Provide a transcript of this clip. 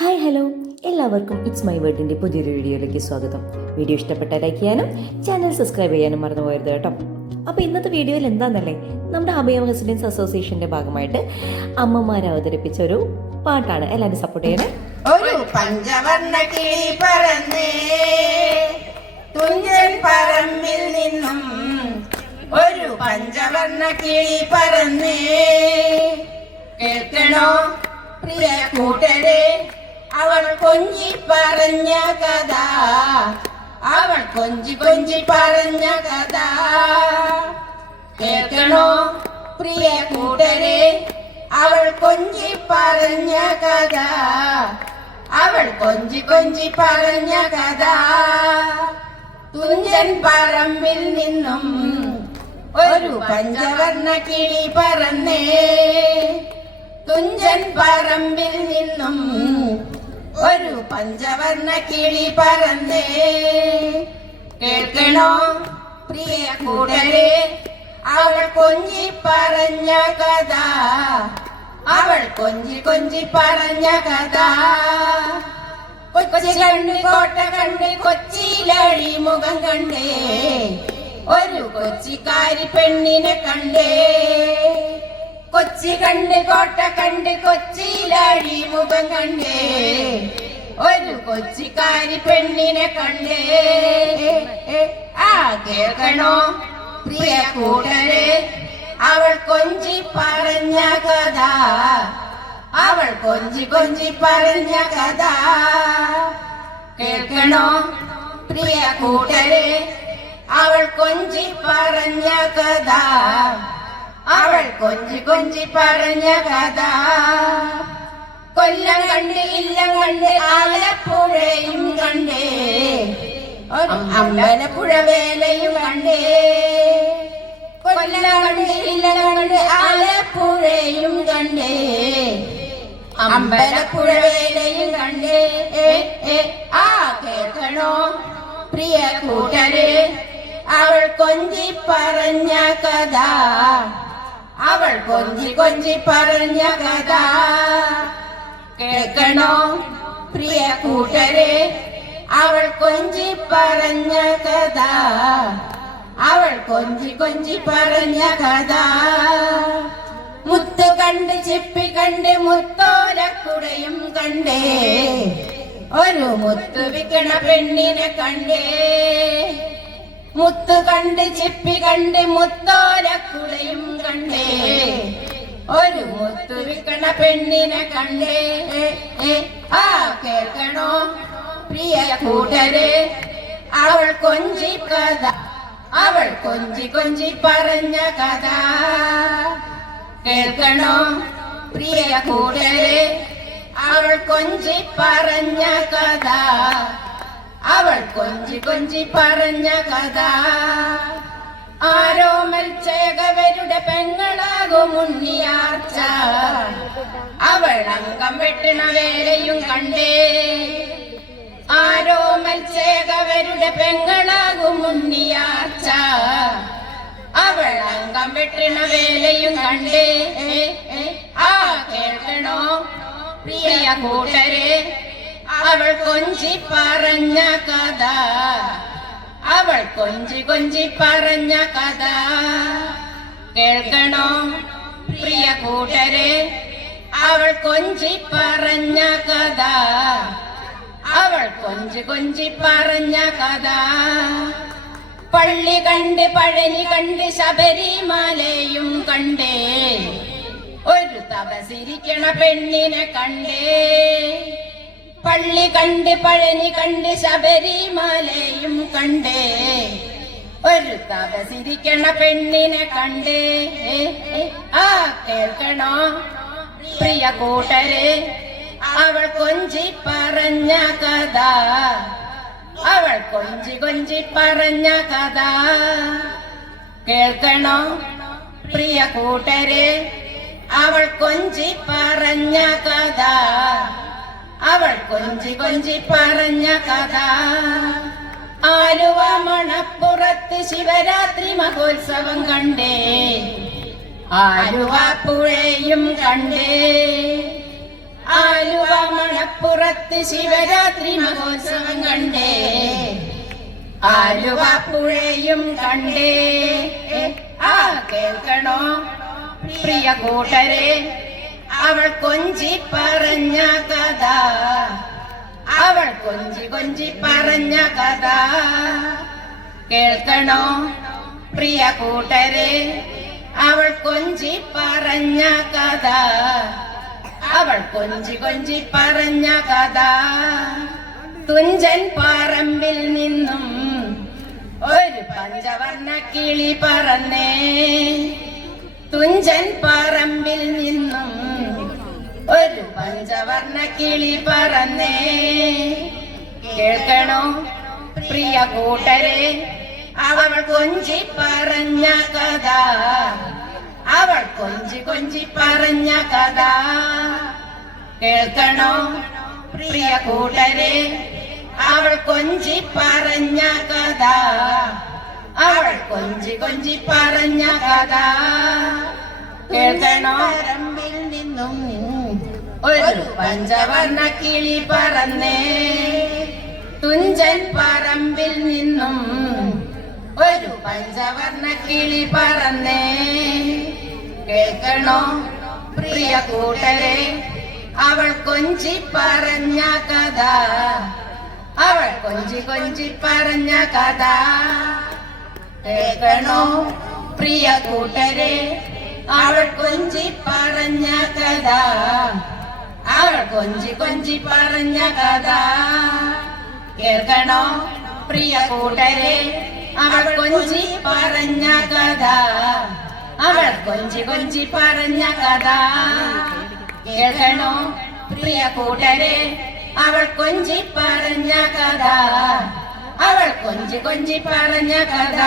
Hi hello, എല്ലാവർക്കും it's my വേർഡിൻ്റെ പുതിയൊരു വീഡിയോയിലേക്ക് സ്വാഗതം. വീഡിയോ ഇഷ്ടപ്പെട്ട ലൈക്ക് ചെയ്യാനും ചാനൽ സബ്സ്ക്രൈബ് ചെയ്യാനും മറന്നു പോയത് കേട്ടോ. അപ്പോൾ ഇന്നത്തെ വീഡിയോയിൽ എന്താണെന്നല്ലേ, നമ്മുടെ അഭയം റെസിഡൻസ് അസോസിയേഷൻ്റെ ഭാഗമായിട്ട് അമ്മമാർ അവതരിപ്പിച്ച ഒരു പാട്ടാണ്. എല്ലാവരും സപ്പോർട്ട് ചെയ്യണേ. ഒരു പഞ്ചവർണ്ണ കിളി പറന്നേ തുഞ്ചൻ പറമ്പിൽ നിന്നും, ഒരു പഞ്ചവർണ്ണ കിളി പറന്നേ. കേൾക്കണോ പ്രിയ കൂട്ടരെ, അവൾ കൊഞ്ചി പറഞ്ഞ കഥ, അവൾ കൊഞ്ചി കൊഞ്ചി പറഞ്ഞ കഥ. കേൾക്കണോ പ്രിയ കൂട്ടരെ, അവൾ കൊഞ്ചി പറഞ്ഞ കഥ, അവൾ കൊഞ്ചി കൊഞ്ചി പറഞ്ഞ കഥ. തുഞ്ചൻ പറമ്പിൽ നിന്നും ഒരു പഞ്ചവർണ്ണ കിളി പറന്നേ, തുഞ്ചൻ പറമ്പിൽ നിന്നും ഒരു പഞ്ചവർണ്ണ കിളി പറന്നേ. കേൾക്കണോ പ്രിയ കൂട്ടരെ, അവൾ കൊഞ്ചി പറഞ്ഞ കഥ, അവൾ കൊഞ്ചി കൊഞ്ചി പറഞ്ഞ കഥ. കൊച്ചി കണ്ട് കോട്ട കണ്ട് കൊച്ചിയിലഴി മുഖം കണ്ടേ, ഒരു കൊച്ചിക്കാരി പെണ്ണിനെ കണ്ടേ. കൊച്ചി കണ്ട് കോട്ട കണ്ട് കൊച്ചിയിലഴി മുഖം കണ്ടേ, ഒരു കൊച്ചിക്കാരി പെണ്ണിനെ കണ്ടേ. ആ കേൾക്കണോ പ്രിയ കൂട്ടരെ, അവൾ കൊഞ്ചി പറഞ്ഞ കഥ, അവൾ കൊഞ്ചി കൊഞ്ചി പറഞ്ഞ കഥ. കേൾക്കണോ പ്രിയ കൂട്ടരെ, അവൾ കൊഞ്ചി പറഞ്ഞ കഥ, അവൾ കൊഞ്ചി കൊഞ്ചി പറഞ്ഞ കഥ. കൊല്ലം കണ്ട് ഇല്ലം കണ്ട് ആലപ്പുഴയും കണ്ടേ, അമ്പലപ്പുഴ വേലയും കണ്ടേ. കൊല്ലം കണ്ട് ഇല്ലം കണ്ട് ആലപ്പുഴയും കണ്ടേ, അമ്പലപ്പുഴ വേലയും കണ്ടേ. ആ കേൾക്കണോ പ്രിയ കൂട്ടരെ, അവൾ കൊഞ്ചി പറഞ്ഞ കഥ, അവൾ കൊഞ്ചി കൊഞ്ചി പറഞ്ഞ കഥ. കേൾക്കണോ പ്രിയ കൂട്ടരെ, അവൾ കൊഞ്ചി പറഞ്ഞ കഥ, അവൾ കൊഞ്ചി കൊഞ്ചി പറഞ്ഞ കഥ. മുത്തു കണ്ട് ചിപ്പി കണ്ട് മുത്തോലക്കുടയും കണ്ടേ, ഒരു മുത്തു വിക്കണ പെണ്ണിനെ കണ്ടേ. മുത്തു കണ്ട് ചിപ്പി കണ്ട് മുത്തോലക്കുടയും കണ്ടേ, ഒരു മുത്തു വിക്കണ പെണ്ണിനെ കണ്ടേ. ആ കേൾക്കണോ പ്രിയ കൂട്ടരെ, അവൾ കൊഞ്ചി കഥ, അവൾ കൊഞ്ചി കൊഞ്ചി പറഞ്ഞ കഥ. കേൾക്കണോ പ്രിയ കൂട്ടരെ, അവൾ കൊഞ്ചി പറഞ്ഞ കഥ, അവൾ കൊഞ്ചി കൊഞ്ചി പറഞ്ഞ കഥ. ആരോ മത്സ്യകവരുടെ പെങ്ങളാകും ഉണ്ണിയാർച്ച, അവൾ അംഗം വെട്ടണ വേലയും കണ്ടേ. ആരോ മത്സ്യകവരുടെ പെങ്ങളാകും ഉണ്ണിയാർച്ച, അവൾ അംഗം വെട്ടണ വേലയും കണ്ടേ. ആ കേൾക്കണോ പ്രിയ കൂട്ടരെ, അവൾ കൊഞ്ചി പറഞ്ഞ കഥ, അവൾ കൊഞ്ചി കൊഞ്ചി പറഞ്ഞ കഥ. കേൾക്കണോ പ്രിയ കൂട്ടരെ, അവൾ കൊഞ്ചി പറഞ്ഞ കഥ, അവൾ കൊഞ്ചി കൊഞ്ചി പറഞ്ഞ കഥ. പള്ളി കണ്ട് പഴനി കണ്ട് ശബരിമലയും കണ്ടേ, ഒരു തപസിരിക്കണ പെണ്ണിനെ കണ്ടേ. പള്ളി കണ്ട് പഴനി കണ്ട് ശബരിമലയും കണ്ടേ, ഒരു തപസിരിക്കണ പെണ്ണിനെ കണ്ടേ. ആ കേൾക്കണോ പ്രിയ കൂട്ടരെ, അവൾ കൊഞ്ചി പറഞ്ഞ കഥ, അവൾ കൊഞ്ചി കൊഞ്ചി പറഞ്ഞ കഥ. കേൾക്കണോ പ്രിയ കൂട്ടരെ, അവൾ കൊഞ്ചി പറഞ്ഞ കഥ, അവൾ കൊഞ്ചി കൊഞ്ചി പറഞ്ഞ കഥ. ആലുവ മണപ്പുറത്ത് ശിവരാത്രി മഹോത്സവം കണ്ടേ, ആലുവ പുഴയും കണ്ടേ. ആലുവ മണപ്പുറത്ത് 10 ശിവരാത്രി മഹോത്സവം കണ്ടേ, ആലുവ പുഴയും കണ്ടേ. ആ കേൾക്കണോ പ്രിയ കൂട്ടരെ, അവൾ കൊഞ്ചി പറഞ്ഞ കഥ, അവൾ കൊഞ്ചി കൊഞ്ചി പറഞ്ഞ കഥ. കേൾക്കണോ പ്രിയ കൂട്ടരെ, അവൾ കൊഞ്ചി പറഞ്ഞ കഥ, അവൾ കൊഞ്ചി കൊഞ്ചി പറഞ്ഞ കഥ. തുഞ്ചൻ പറമ്പിൽ നിന്നും ഒരു പഞ്ചവർണ്ണ കിളി പറന്നേ, തുഞ്ചൻ പറമ്പിൽ നിന്നും ഒരു പഞ്ചവർണ്ണ കിളി പറന്നേ. കേൾക്കണോ പ്രിയ കൂട്ടരെ, അവൾ കൊഞ്ചി പറഞ്ഞ കഥ, അവൾ കൊഞ്ചി കൊഞ്ചി പറഞ്ഞ കഥ. കേൾക്കണോ പ്രിയ കൂട്ടരെ, അവൾ കൊഞ്ചി പറഞ്ഞ കഥ, അവൾ കൊഞ്ചി കൊഞ്ചി പറഞ്ഞ കഥ. കേൾക്കണോ പറമ്പിൽ നിന്നും ഒരു പഞ്ചവർണ്ണ കിളി പറന്നേ, തുഞ്ചൻ പറമ്പിൽ നിന്നും ഒരു പഞ്ചവർണ്ണ കിളി പറന്നേ. കേൾക്കണോ പ്രിയ കൂട്ടരെ, അവൾ കൊഞ്ചി പറഞ്ഞ കഥ, അവൾ കൊഞ്ചി കൊഞ്ചി പറഞ്ഞ കഥ. കേൾക്കണോ പ്രിയ കൂട്ടരെ, അവൾ കൊഞ്ചി പറഞ്ഞ കഥ, അവൾ കൊഞ്ചി കൊഞ്ചി പറഞ്ഞ കഥ. കേൾക്കണോ പ്രിയ കൂട്ടരെ, അവൾ കൊഞ്ചി പറഞ്ഞ കഥ, അവൾ കൊഞ്ചി കൊഞ്ചി പറഞ്ഞ കഥ. കേൾക്കണോ പ്രിയ കൂട്ടരെ, അവൾ കൊഞ്ചി പറഞ്ഞ കഥ, അവൾ കൊഞ്ചി കൊഞ്ചി പറഞ്ഞ കഥ.